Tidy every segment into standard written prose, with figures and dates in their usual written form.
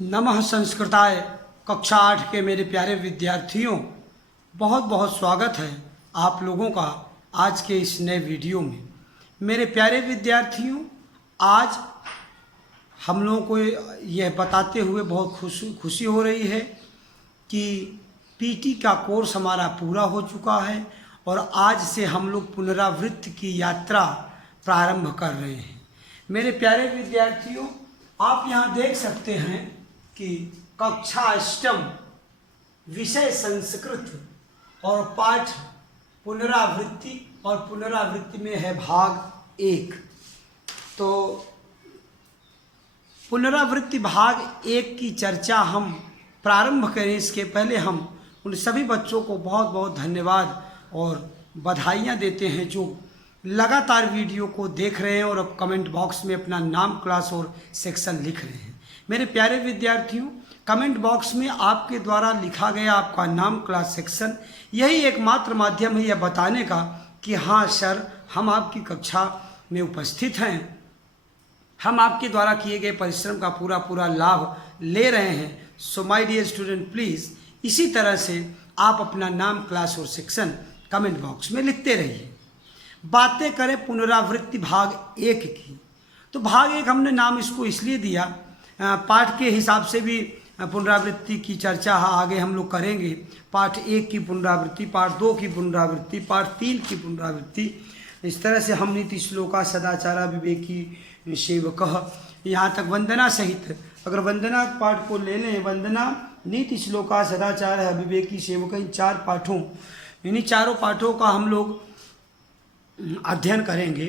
नमः संस्कृताय। कक्षा 8 के मेरे प्यारे विद्यार्थियों, बहुत बहुत स्वागत है आप लोगों का आज के इस नए वीडियो में। मेरे प्यारे विद्यार्थियों, आज हम लोगों को यह बताते हुए बहुत खुशी हो रही है कि पीटी का कोर्स हमारा पूरा हो चुका है और आज से हम लोग पुनरावृत्ति की यात्रा प्रारंभ कर रहे हैं। मेरे प्यारे विद्यार्थियों, आप यहाँ देख सकते हैं कि कक्षा अष्टम विषय संस्कृत और पाठ पुनरावृत्ति और पुनरावृत्ति में है भाग 1। तो पुनरावृत्ति भाग 1 की चर्चा हम प्रारंभ करें इसके पहले हम उन सभी बच्चों को बहुत बहुत धन्यवाद और बधाइयाँ देते हैं जो लगातार वीडियो को देख रहे हैं और अब कमेंट बॉक्स में अपना नाम, क्लास और सेक्शन लिख रहे हैं। मेरे प्यारे विद्यार्थियों, कमेंट बॉक्स में आपके द्वारा लिखा गया आपका नाम, क्लास, सेक्शन यही एकमात्र माध्यम है यह बताने का कि हाँ सर, हम आपकी कक्षा में उपस्थित हैं, हम आपके द्वारा किए गए परिश्रम का पूरा लाभ ले रहे हैं। So my dear student, please इसी तरह से आप अपना नाम, क्लास और सेक्शन कमेंट बॉक्स में लिखते रहिए। बातें करें पुनरावृत्ति भाग 1 की, तो भाग 1 हमने नाम इसको इसलिए दिया, पाठ के हिसाब से भी पुनरावृत्ति की चर्चा आगे हम लोग करेंगे। पाठ 1 की पुनरावृत्ति, पाठ 2 की पुनरावृत्ति, पाठ 3 की पुनरावृत्ति, इस तरह से हम नीति श्लोका सदाचारा विवेकी सेवकः, यहाँ तक वंदना सहित अगर वंदना पाठ को ले लें, वंदना, नीति श्लोका, सदाचार, विवेकी सेवक, इन 4 पाठों, इन्हीं चारों पाठों का हम लोग अध्ययन करेंगे।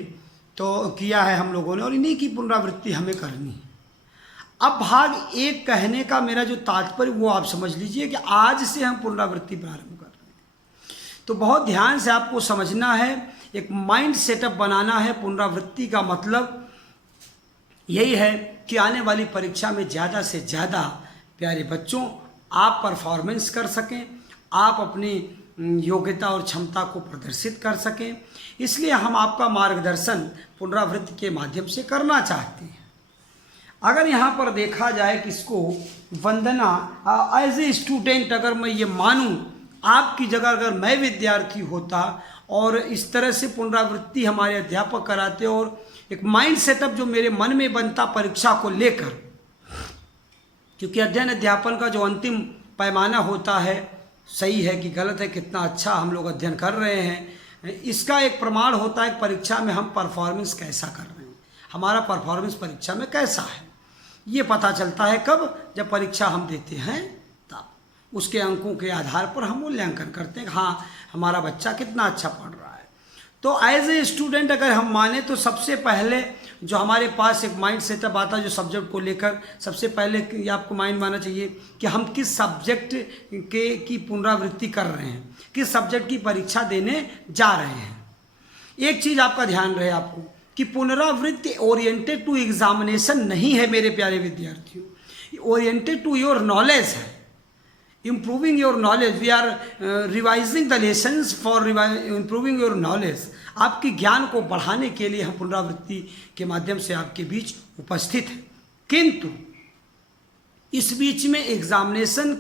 तो किया है हम लोगों ने और इन्हीं की पुनरावृत्ति हमें करनी है। अब भाग 1 कहने का मेरा जो तात्पर्य वो आप समझ लीजिए कि आज से हम पुनरावृत्ति प्रारंभ कर रहे हैं। तो बहुत ध्यान से आपको समझना है, एक माइंड सेटअप बनाना है। पुनरावृत्ति का मतलब यही है कि आने वाली परीक्षा में ज़्यादा से ज़्यादा प्यारे बच्चों आप परफॉर्मेंस कर सकें, आप अपनी योग्यता और क्षमता को प्रदर्शित कर सकें। इसलिए हम आपका मार्गदर्शन पुनरावृत्ति के माध्यम से करना चाहते हैं। अगर यहाँ पर देखा जाए किसको, वंदना, एज ए स्टूडेंट अगर मैं ये मानूं, आपकी जगह अगर मैं विद्यार्थी होता और इस तरह से पुनरावृत्ति हमारे अध्यापक कराते और एक माइंड सेटअप जो मेरे मन में बनता परीक्षा को लेकर, क्योंकि अध्ययन अध्यापन का जो अंतिम पैमाना होता है, सही है कि गलत है, कितना अच्छा हम लोग अध्ययन कर रहे हैं, इसका एक प्रमाण होता है परीक्षा में हम परफॉर्मेंस कैसा कर रहे हैं, हमारा परफॉर्मेंस परीक्षा में कैसा है। ये पता चलता है कब, जब परीक्षा हम देते हैं तब उसके अंकों के आधार पर हम मूल्यांकन करते हैं, हाँ हमारा बच्चा कितना अच्छा पढ़ रहा है। तो एज ए स्टूडेंट अगर हम माने तो सबसे पहले जो हमारे पास एक माइंड सेटअप आता है जो सब्जेक्ट को लेकर, सबसे पहले ये आपको माइंड मानना चाहिए कि हम किस सब्जेक्ट की पुनरावृत्ति कर रहे हैं, किस सब्जेक्ट की परीक्षा देने जा रहे हैं। एक चीज़ आपका ध्यान रहे आपको कि पुनरावृत्ति ओरिएंटेड टू एग्जामिनेशन नहीं है मेरे प्यारे विद्यार्थियों, ओरिएंटेड टू योर नॉलेज है, improving your knowledge. We are revising the lessons for improving your knowledge. आपके ज्ञान को बढ़ाने के लिए हम पुनरावृत्ति के माध्यम से आपके बीच उपस्थित हैं। किंतु इस बीच में एग्जामिनेशन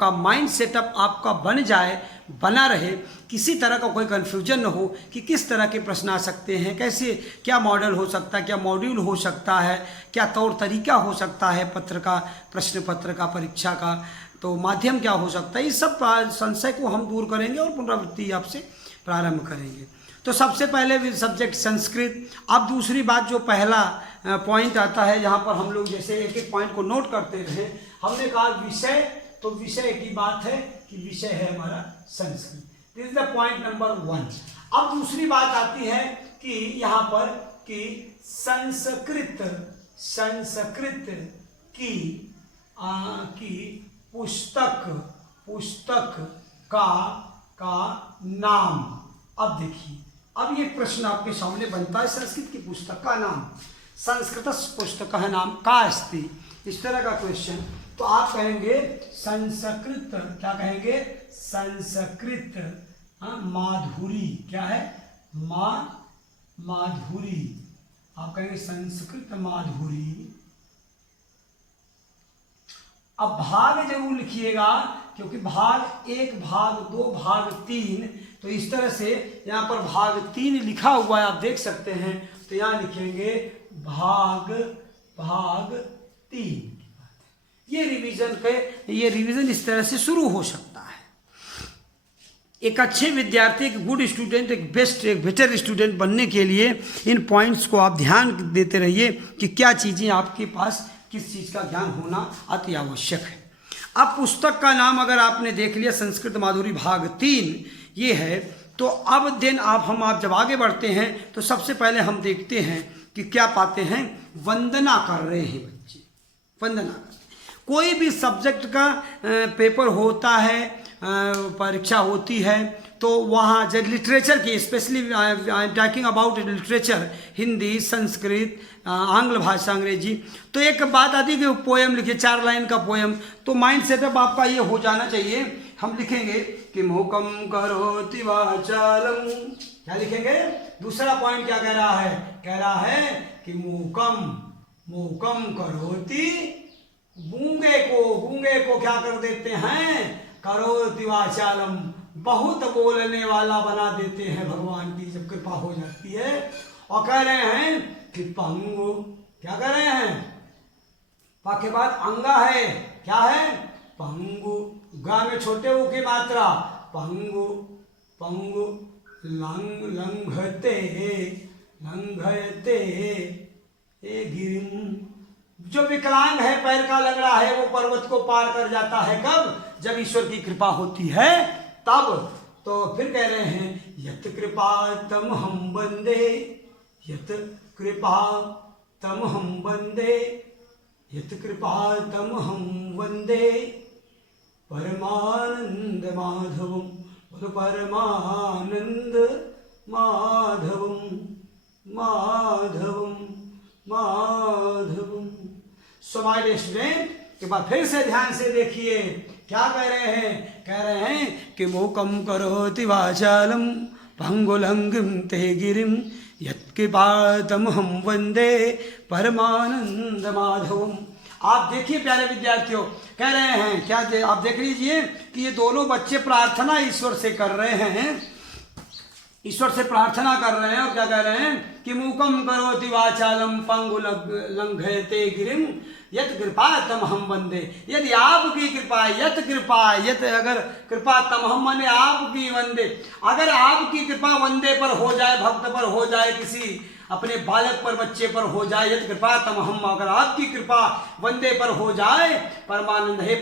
का माइंड सेटअप आपका बन जाए, बना रहे, किसी तरह का कोई कन्फ्यूजन न हो कि किस तरह के प्रश्न आ सकते हैं, कैसे, क्या मॉडल हो सकता है, क्या मॉड्यूल हो सकता है, क्या तौर तरीका हो सकता है पत्र का, प्रश्न पत्र का, परीक्षा का, तो माध्यम क्या हो सकता है। इस सब संशय को हम दूर करेंगे और पुनरावृत्ति आपसे प्रारंभ करेंगे। तो सबसे पहले सब्जेक्ट संस्कृत। अब दूसरी बात जो पहला पॉइंट आता है, यहाँ पर हम लोग जैसे एक एक पॉइंट को नोट करते रहे, हमने कहा विषय, तो विषय की बात है कि विषय है हमारा Sanskrit. This is the point number 1। अब दूसरी बात आती है कि यहाँ पर कि संस्कृत की पुस्तक का नाम। अब देखिए, अब ये प्रश्न आपके सामने बनता है, संस्कृत की पुस्तक का नाम, संस्कृत पुस्तक नाम का अस्ति, इस तरह का क्वेश्चन। तो आप कहेंगे संस्कृत, क्या कहेंगे, संस्कृत माधुरी, क्या है, माधुरी, आप कहेंगे संस्कृत माधुरी अब भाग जरूर लिखिएगा, क्योंकि भाग 1, भाग 2, भाग 3, तो इस तरह से यहाँ पर भाग 3 लिखा हुआ है, आप देख सकते हैं। तो यहाँ लिखेंगे भाग 3। ये रिवीजन इस तरह से शुरू हो सकता है। एक अच्छे विद्यार्थी, एक गुड स्टूडेंट, एक बेटर स्टूडेंट बनने के लिए इन पॉइंट्स को आप ध्यान देते रहिए कि क्या चीज़ें आपके पास, किस चीज़ का ज्ञान होना अति आवश्यक है। अब पुस्तक का नाम अगर आपने देख लिया, संस्कृत माधुरी भाग 3 ये है। तो अब आप जब आगे बढ़ते हैं तो सबसे पहले हम देखते हैं कि क्या पाते हैं। वंदना कर रहे हैं बच्चे, वंदना। कोई भी सब्जेक्ट का पेपर होता है, परीक्षा होती है, तो वहाँ जब लिटरेचर की, specially I am talking about literature, Hindi, Sanskrit, आंग्ल भाषा, अंग्रेजी, तो एक बात आती है कि पोएम लिखिए, 4 लाइन का पोएम। तो माइंड सेटअप आपका ये हो जाना चाहिए। हम लिखेंगे कि मूकम करोति वाचालम, क्या लिखेंगे? दूसरा पॉइंट क्या कह रहा है? कह रहा है कि मूकम करोति, गूंगे को क्या कर देते हैं? करोति वाचालम, बहुत बोलने वाला बना देते हैं भगवान की जब कृपा हो जाती है। और कह रहे हैं कि पंगु, क्या कह रहे हैं? पा के बाद अंगा है, क्या है? पंगु। गा में छोटे ऊ की मात्रा, पंगु लंघते गिरिम। जो विकलांग है, पैर का लंगड़ा है, वो पर्वत को पार कर जाता है। कब? जब ईश्वर की कृपा होती है तब। तो फिर कह रहे हैं यत कृपा तम हम वंदे, यत कृपा तम हम वंदे, यत कृपा तम हम वंदे परमानंद माधवम। बोलो परमानंद माधवम। सो माय डियर स्टूडेंट, के बाद फिर से ध्यान से देखिए क्या कह रहे हैं। कह रहे हैं कि मूकम करोति वाचालम पंगुलंघ्रिं ते गिरिम, यत्कृपातम हम वंदे परमानंद माधवम। आप देखिए प्यारे विद्यार्थियों, कह रहे हैं क्या, आप देख लीजिए कि ये दोनों बच्चे प्रार्थना ईश्वर से कर रहे हैं, ईश्वर से प्रार्थना कर रहे हैं। और क्या कह रहे हैं कि मूकम करोति वाचालम पंगुलंघ्यते गिरिम, यत कृपा तम हम वंदे। यदि आपकी कृपा, यत अगर कृपा तम हम माने आपकी वंदे, अगर आपकी कृपा वंदे पर हो जाए, भक्त पर हो जाए, किसी अपने बालक पर, बच्चे पर हो जाए, यत कृपा तम हम, अगर आपकी कृपा वंदे पर हो जाए, परमानंद, हे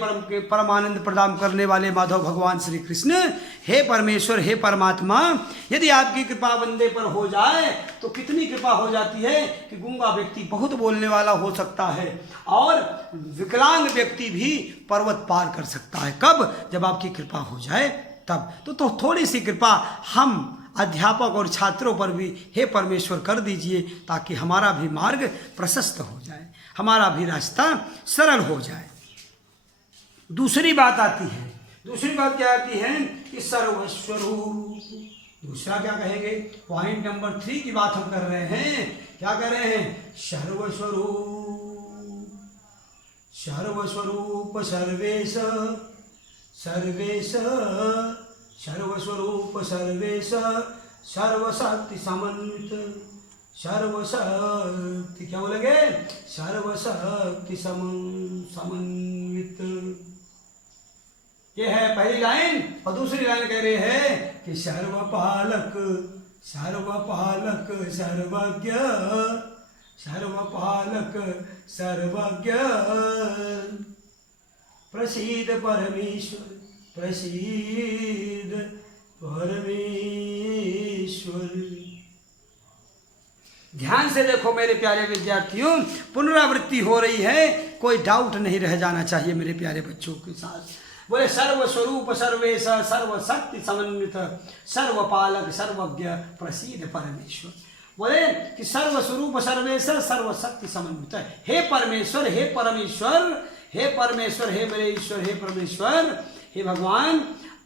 परमानंद प्रदान करने वाले माधव भगवान श्री कृष्ण, हे परमेश्वर, हे परमात्मा, यदि आपकी कृपा वंदे पर हो जाए तो कितनी कृपा हो जाती है कि गूंगा व्यक्ति बहुत बोलने वाला हो सकता है और विकलांग व्यक्ति भी पर्वत पार कर सकता है। कब? जब आपकी कृपा हो जाए तब। तो थोड़ी सी कृपा हम अध्यापक और छात्रों पर भी हे परमेश्वर कर दीजिए, ताकि हमारा भी मार्ग प्रशस्त हो जाए, हमारा भी रास्ता सरल हो जाए। दूसरी बात आती है, दूसरी बात क्या आती है कि सर्वस्वरूप। दूसरा क्या कहेंगे? पॉइंट नंबर 3 की बात हम कर रहे हैं। क्या कर रहे हैं? सर्वस्वरूप सर्वेश, सर्वस्वरूप सर्वेश, सर्वशक्ति समन्वित, सर्वशक्ति, क्या बोलेंगे? सर्वशक्ति समन्वित। ये है पहली लाइन। और दूसरी लाइन कह रहे हैं कि सर्वपालक सर्वज्ञ, सर्वपालक सर्वज्ञ, प्रसीद परमेश्वर, प्रसीद परमेश्वर। ध्यान से देखो मेरे प्यारे विद्यार्थियों, पुनरावृत्ति हो रही है, कोई डाउट नहीं रह जाना चाहिए मेरे प्यारे बच्चों के साथ। बोले सर्वस्वरूप सर्वेश, सर्वशक्ति समन्वित, सर्वपालक सर्वज्ञ, प्रसीद परमेश्वर। बोले कि सर्वस्वरूप सर्वेश, सर्वशक्ति समन्वित। हे परमेश्वर, हे परमेश्वर, हे परमेश्वर, हे मेरे ईश्वर, हे परमेश्वर, हे भगवान,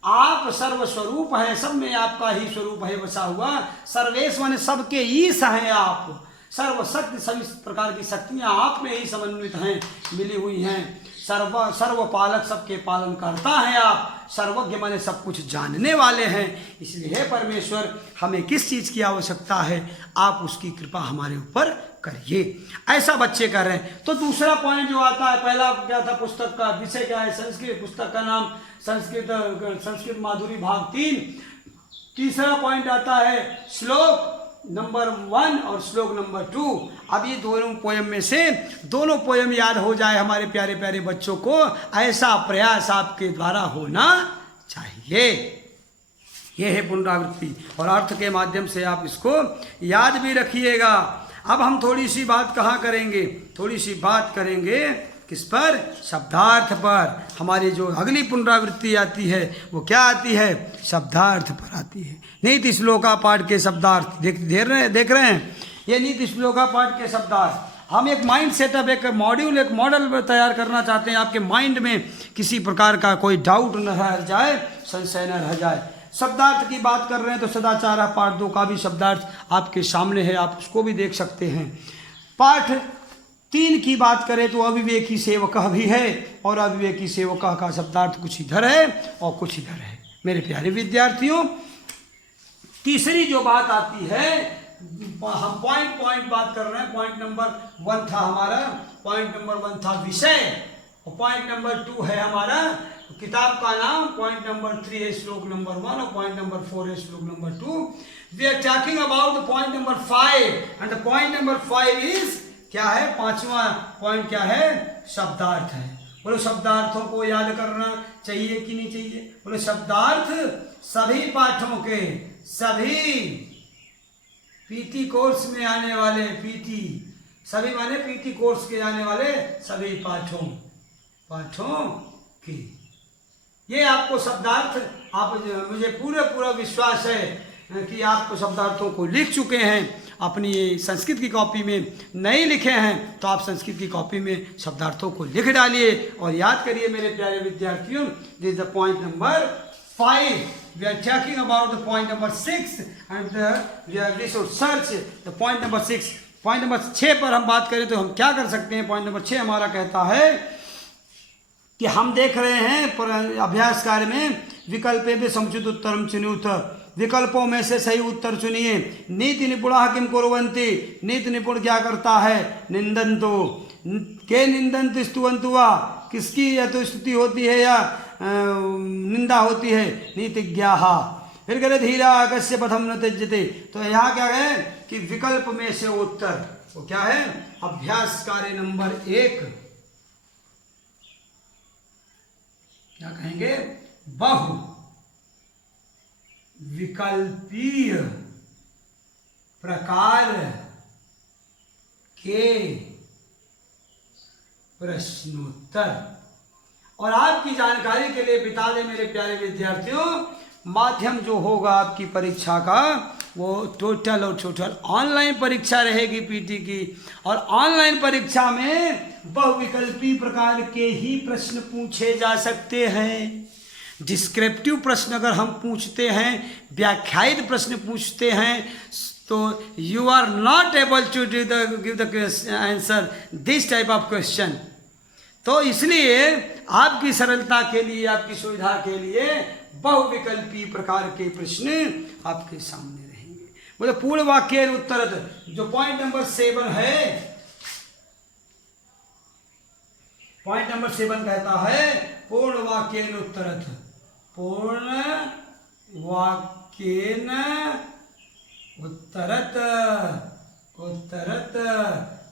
आप सर्वस्वरूप हैं, सब में आपका ही स्वरूप है बसा हुआ। सर्वेश माने सबके ईश हैं आप, सर्वशक्ति, सभी प्रकार की शक्तियाँ आप में ही समन्वित हैं, मिली हुई हैं। सर्व पालक, सबके पालन करता है आप। सर्वज्ञ माने सब कुछ जानने वाले हैं। इसलिए हे परमेश्वर, हमें किस चीज़ की आवश्यकता है, आप उसकी कृपा हमारे ऊपर करिए। ऐसा बच्चे कर रहे हैं। तो दूसरा पॉइंट जो आता है, पहला क्या था, पुस्तक का विषय क्या है, संस्कृत, पुस्तक का नाम संस्कृत माधुरी भाग 3। तीसरा पॉइंट आता है श्लोक नंबर 1 और श्लोक नंबर 2। अब ये दोनों पोयम में से दोनों पोयम याद हो जाए हमारे प्यारे प्यारे बच्चों को, ऐसा प्रयास आपके द्वारा होना चाहिए। ये है पुनरावृत्ति, और अर्थ के माध्यम से आप इसको याद भी रखिएगा। अब हम थोड़ी सी बात कहाँ करेंगे, थोड़ी सी बात करेंगे किस पर, शब्दार्थ पर। हमारी जो अगली पुनरावृत्ति आती है वो क्या आती है, शब्दार्थ पर आती है। नीति श्लोका पाठ के शब्दार्थ देख रहे हैं, ये नीति श्लोका पाठ के शब्दार्थ। हम एक माइंड सेटअप, एक मॉड्यूल, एक मॉडल तैयार करना चाहते हैं, आपके माइंड में किसी प्रकार का कोई डाउट न रह जाए, संशय न रह जाए। शब्दार्थ की बात कर रहे हैं तो सदाचार पाठ 2 का भी शब्दार्थ आपके सामने है, आप उसको भी देख सकते हैं। पाठ 3 की बात करें तो अविवेकी सेवक भी है, और अविवेकी सेवक का शब्दार्थ कुछ इधर है और कुछ इधर है। मेरे प्यारे विद्यार्थियों, तीसरी जो बात आती है, हम पॉइंट बात कर रहे हैं। पॉइंट नंबर 1 था हमारा, पॉइंट नंबर 1 था विषय, और पॉइंट नंबर 2 है हमारा किताब का नाम, पॉइंट नंबर 3 है श्लोक नंबर 1, और पॉइंट नंबर 4 है श्लोक number 2। We are talking about the point number 5, and the point number 5 is क्या है, 5वां पॉइंट क्या है, शब्दार्थ है। बोलो शब्दार्थों को याद करना चाहिए कि नहीं चाहिए? बोलो शब्दार्थ सभी पाठों के, सभी पीटी कोर्स में आने वाले, पीटी सभी माने पीटी कोर्स के आने वाले सभी पाठों की, ये आपको शब्दार्थ, आप मुझे पूरा विश्वास है कि आपको शब्दार्थों को लिख चुके हैं। अपनी संस्कृत की कॉपी में नहीं लिखे हैं तो आप संस्कृत की कॉपी में शब्दार्थों को लिख डालिए और याद करिए मेरे प्यारे विद्यार्थियों। This is the point number 5. We are talking about the point number 6 and we should search the point number 6. Point number 6 पर हम बात करें तो हम क्या कर सकते हैं। पॉइंट नंबर 6 हमारा कहता है कि हम देख रहे हैं अभ्यास कार्य में विकल्पे भी समुचित उत्तरम चुनियुत, विकल्पों में से सही उत्तर चुनिए। नीति निपुणा किम कुर्वन्ति, नीति निपुण क्या करता है, निंदन्तु के निंदन्ति स्तुवन्तु वा, किसकी या तो स्तुति होती है या निंदा होती है, नीतिज्ञाः। फिर कह रहे धीरा कस्य पथम न त्यज्यते, तो यहाँ क्या है कि विकल्प में से उत्तर वो क्या है, अभ्यास कार्य नंबर 1 क्या कहेंगे, बहु विकल्पीय प्रकार के प्रश्नोत्तर। और आपकी जानकारी के लिए बता दें मेरे प्यारे विद्यार्थियों, माध्यम जो होगा आपकी परीक्षा का वो टोटल ऑनलाइन परीक्षा रहेगी पीटी की। और ऑनलाइन परीक्षा में बहुविकल्पी प्रकार के ही प्रश्न पूछे जा सकते हैं। डिस्क्रिप्टिव प्रश्न अगर हम पूछते हैं, व्याख्यायित प्रश्न पूछते हैं, तो you are not able to give the answer this type of question. तो इसलिए आपकी सरलता के लिए, आपकी सुविधा के लिए बहुविकल्पी प्रकार के प्रश्न आपके सामने रहेंगे। बोले पूर्ण वाक्य उत्तर, जो पॉइंट नंबर 7 है, पॉइंट नंबर 7 कहता है पूर्ण वाक्य उत्तरथ, पूर्ण वाक्येन उत्तरत,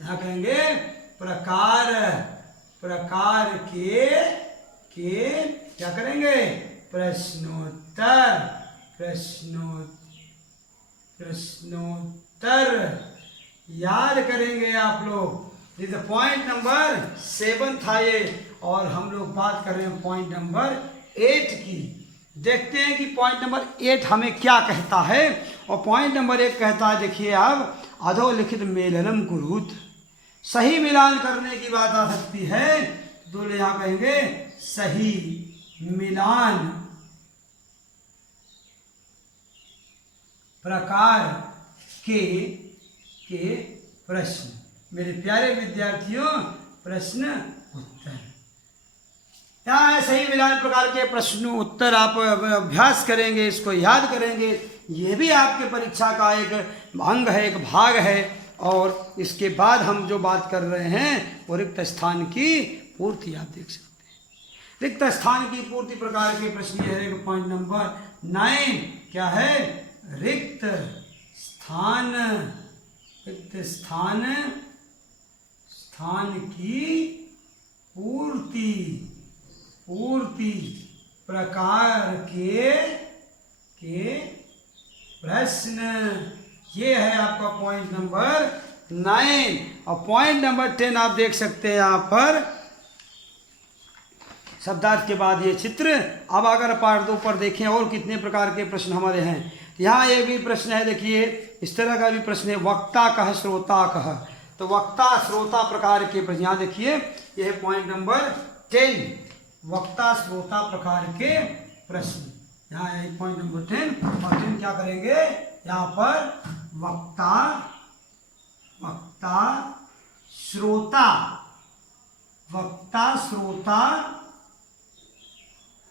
यहाँ कहेंगे प्रकार के क्या करेंगे, प्रश्नोत्तर याद करेंगे आप लोग। ये पॉइंट नंबर 7 था ये, और हम लोग बात कर रहे हैं पॉइंट नंबर 8 की। देखते हैं कि पॉइंट नंबर 8 हमें क्या कहता है। और पॉइंट नंबर 1 कहता है, देखिए आप, अधोलिखित मेलनम कुरुत, सही मिलान करने की बात आ सकती है, तो यहाँ कहेंगे सही मिलान प्रकार के प्रश्न। मेरे प्यारे विद्यार्थियों, प्रश्न उत्तर। यहाँ सही मिलान प्रकार के प्रश्न उत्तर आप अभ्यास करेंगे, इसको याद करेंगे। ये भी आपके परीक्षा का एक अंग है, एक भाग है। और इसके बाद हम जो बात कर रहे हैं वो रिक्त स्थान की पूर्ति आप देख सकते हैं। रिक्त स्थान की पूर्ति प्रकार के प्रश्न है। पॉइंट नंबर 9 क्या है? रिक्त स्थान। रिक्त स्थान की पूर्ति प्रकार के प्रश्न। ये है आपका पॉइंट नंबर 9। और पॉइंट नंबर 10 आप देख सकते हैं यहाँ पर शब्दार्थ के बाद ये चित्र। अब अगर पार्ट 2 पर देखें और कितने प्रकार के प्रश्न हमारे हैं। यहाँ ये भी प्रश्न है, देखिए इस तरह का भी प्रश्न है, वक्ता कह श्रोता कह। तो वक्ता श्रोता प्रकार के प्रश्न यहाँ देखिए, यह है पॉइंट नंबर 10, वक्ता श्रोता प्रकार के प्रश्न। यहाँ है पॉइंट नंबर 10। और 10 क्या करेंगे यहाँ पर? वक्ता श्रोता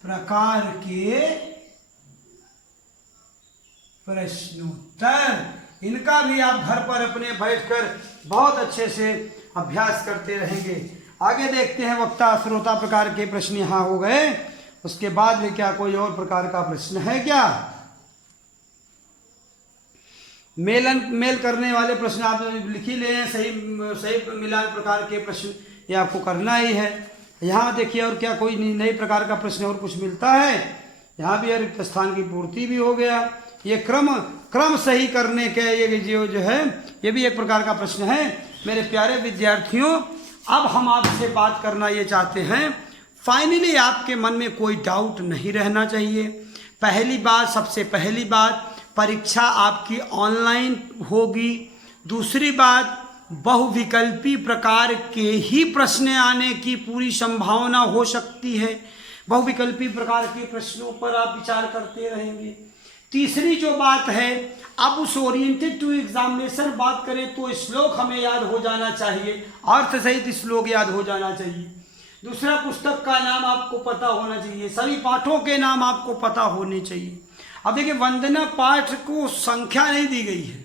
प्रकार के प्रश्नोत्तर। इनका भी आप घर पर अपने बैठकर बहुत अच्छे से अभ्यास करते रहेंगे। आगे देखते हैं, वक्ता श्रोता प्रकार के प्रश्न यहाँ हो गए। उसके बाद में क्या कोई और प्रकार का प्रश्न है क्या? मेल करने वाले प्रश्न आप लिख ही ले। सही मिलान प्रकार के प्रश्न ये आपको करना ही है। यहाँ देखिए और क्या कोई नई प्रकार का प्रश्न और कुछ मिलता है? यहाँ भी रिक्त स्थान की पूर्ति भी हो गया। ये क्रम सही करने के ये जो है ये भी एक प्रकार का प्रश्न है। मेरे प्यारे विद्यार्थियों, अब हम आपसे बात करना ये चाहते हैं, फाइनली आपके मन में कोई डाउट नहीं रहना चाहिए। सबसे पहली बात, परीक्षा आपकी ऑनलाइन होगी। दूसरी बात, बहुविकल्पी प्रकार के ही प्रश्न आने की पूरी संभावना हो सकती है। बहुविकल्पी प्रकार के प्रश्नों पर आप विचार करते रहेंगे। तीसरी जो बात है, अब उस ओरिएंटेड टू एग्जामिनेशन बात करें तो श्लोक हमें याद हो जाना चाहिए, अर्थ सहित श्लोक याद हो जाना चाहिए। दूसरा, पुस्तक का नाम आपको पता होना चाहिए, सभी पाठों के नाम आपको पता होने चाहिए। अब देखिए, वंदना पाठ को संख्या नहीं दी गई है।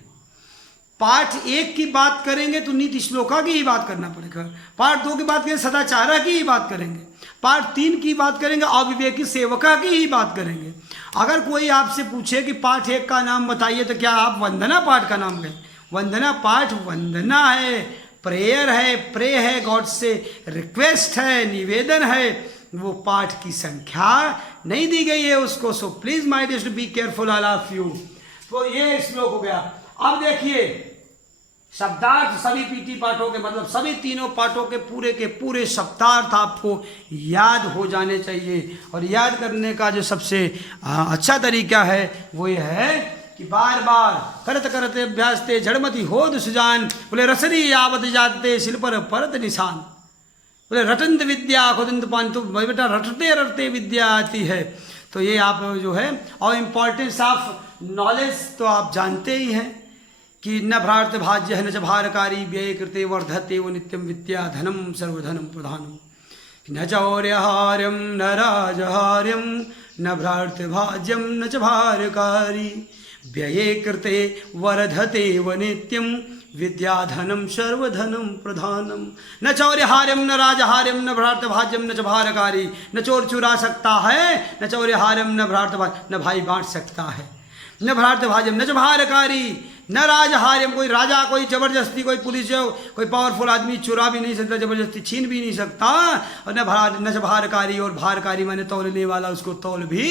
पाठ 1 की बात करेंगे तो नीति श्लोका की ही बात करना पड़ेगा। पाठ 2 की बात करेंगे सदाचारा की ही बात करेंगे। पाठ 3 की बात करेंगे अविवेकी सेवका की ही बात करेंगे। अगर कोई आपसे पूछे कि पाठ 1 का नाम बताइए तो क्या आप वंदना पाठ का नाम लें? वंदना पाठ वंदना है, प्रेयर है, प्रे है, गॉड से रिक्वेस्ट है, निवेदन है। वो पाठ की संख्या नहीं दी गई है उसको। So please my dear be careful all of you. तो ये श्लोक हो गया। अब देखिए, शब्दार्थ सभी पीटी पाठों के मतलब सभी तीनों पाठों के पूरे शब्दार्थ आपको याद हो जाने चाहिए। और याद करने का जो सबसे अच्छा तरीका है वो ये है कि बार बार करते अभ्यास ते जड़मती होद सुजान। बोले रसरी आवत जाते शिल पर परत निशान। बोले रटंत विद्या खुदंत पांतु, बेटा रटते विद्या आती है। तो ये आप जो है, और इम्पॉर्टेंस ऑफ नॉलेज तो आप जानते ही हैं कि न भ्रार्थ भाज्य है न च भारकारी, व्यय कृते वर्धते वो नित्यम विद्या धनम सर्वधनम प्रधानम। न चौर्यहार्यम न राजहार्यम न भ्रार्थ भाज्यम न च भारकारी, व्यये कृते वर्धते व नित्यम विद्याधनम सर्वधनम प्रधानम। न चौर्यहार्यम न राजहार्यम न भ्रार्थ भाज्यम न च भारकारी। न चोर चुरा सकता है, न चौर्यहार्यम न भ्रार्थ भाज्यम, न भाई बांट सकता है, न भ्रार्थ भाज्यम न च भारकारी, न राजहार्यम, कोई राजा कोई जबरदस्ती कोई पुलिस कोई पावरफुल आदमी चुरा भी नहीं सकता, जबरदस्ती छीन भी नहीं सकता। और न भारकारी, और भारकारी माने तौलने वाला उसको तौल भी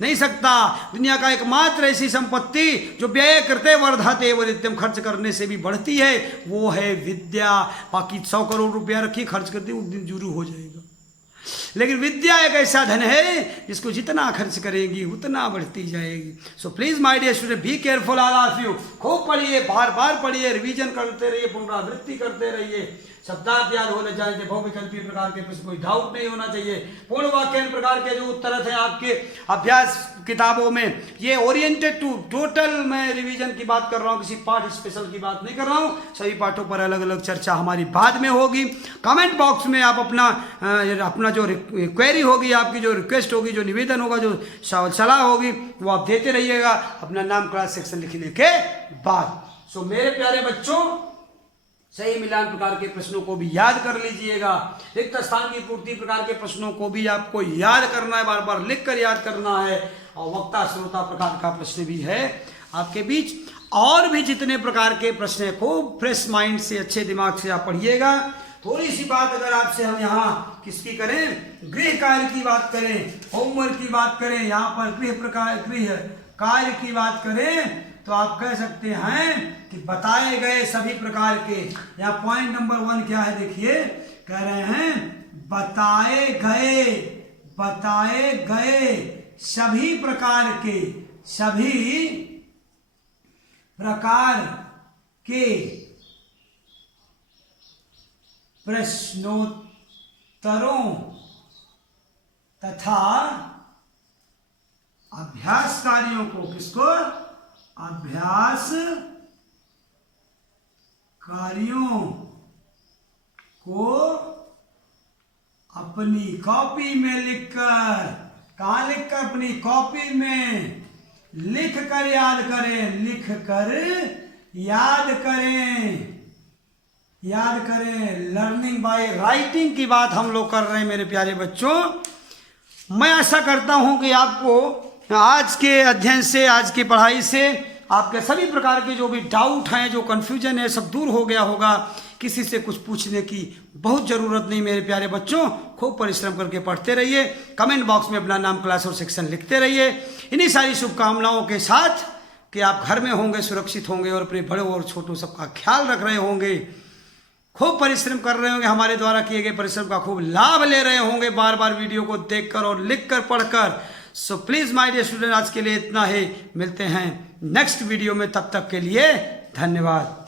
नहीं सकता। दुनिया का एकमात्र ऐसी संपत्ति जो व्यय करते वर्धते वो नित्यम, खर्च करने से भी बढ़ती है, वो है विद्या। बाकी 100 करोड़ रुपया रखिए खर्च करते उस दिन जुरू हो जाएगा। लेकिन विद्या एक ऐसा धन है जिसको जितना खर्च करेंगी उतना बढ़ती जाएगी। So please my dear student, be careful all of you. खूब पढ़िए, बार बार पढ़िए, रिवीजन करते रहिए, पुनरावृत्ति करते रहिए, शब्दार्थ याद होने चाहिए, बहुविकल्पीय प्रकार के प्रश्न कोई डाउट नहीं होना चाहिए। पूर्ण वाक्यान प्रकार के जो उत्तर थे आपके अभ्यास किताबों में, ये ओरिएंटेड टू टोटल, मैं रिवीजन की बात कर रहा हूँ, किसी पाठ स्पेशल की बात नहीं कर रहा हूँ। सभी पाठों पर अलग अलग चर्चा हमारी बाद में होगी। कमेंट बॉक्स में आप अपना जो क्वेरी होगी, आपकी जो रिक्वेस्ट होगी, जो निवेदन होगा, जो सलाह होगी, वो आप देते रहिएगा अपना नाम क्लास सेक्शन लिखने के बाद। सो मेरे प्यारे बच्चों, सही मिलान प्रकार के प्रश्नों को भी याद कर लीजिएगा। रिक्त स्थान की पूर्ति प्रकार के प्रश्नों को भी आपको याद करना है, बार बार लिख कर याद करना है। और वक्ता श्रोता प्रकार का प्रश्न भी है आपके बीच। और भी जितने प्रकार के प्रश्न है, खूब फ्रेश माइंड से, अच्छे दिमाग से आप पढ़िएगा। थोड़ी सी बात अगर आपसे हम यहाँ किसकी करें, गृह कार्य की बात करें, होमवर्क की बात करें, यहाँ पर गृह कार्य की बात करें, तो आप कह सकते हैं कि बताए गए सभी प्रकार के, यहाँ पॉइंट नंबर 1 क्या है देखिए, कह रहे हैं बताए गए सभी प्रकार के प्रश्नोत्तरों तथा अभ्यास कार्यों को, किसको, अभ्यास कार्यों को अपनी कॉपी में लिखकर, कहाँ लिखकर, अपनी कॉपी में लिखकर याद करें। लर्निंग बाय राइटिंग की बात हम लोग कर रहे हैं मेरे प्यारे बच्चों। मैं आशा करता हूं कि आपको आज के अध्ययन से, आज की पढ़ाई से आपके सभी प्रकार के जो भी डाउट हैं, जो कन्फ्यूजन है, सब दूर हो गया होगा। किसी से कुछ पूछने की बहुत ज़रूरत नहीं मेरे प्यारे बच्चों। खूब परिश्रम करके पढ़ते रहिए, कमेंट बॉक्स में अपना नाम, क्लास और सेक्शन लिखते रहिए। इन्हीं सारी शुभकामनाओं के साथ कि आप घर में होंगे, सुरक्षित होंगे और अपने बड़ों और छोटों सबका ख्याल रख रहे होंगे, खूब परिश्रम कर रहे होंगे, हमारे द्वारा किए गए परिश्रम का खूब लाभ ले रहे होंगे, बार बार वीडियो को देखकर और लिखकर पढ़कर। So please my dear student, आज के लिए इतना ही। मिलते हैं नेक्स्ट वीडियो में, तब तक के लिए धन्यवाद।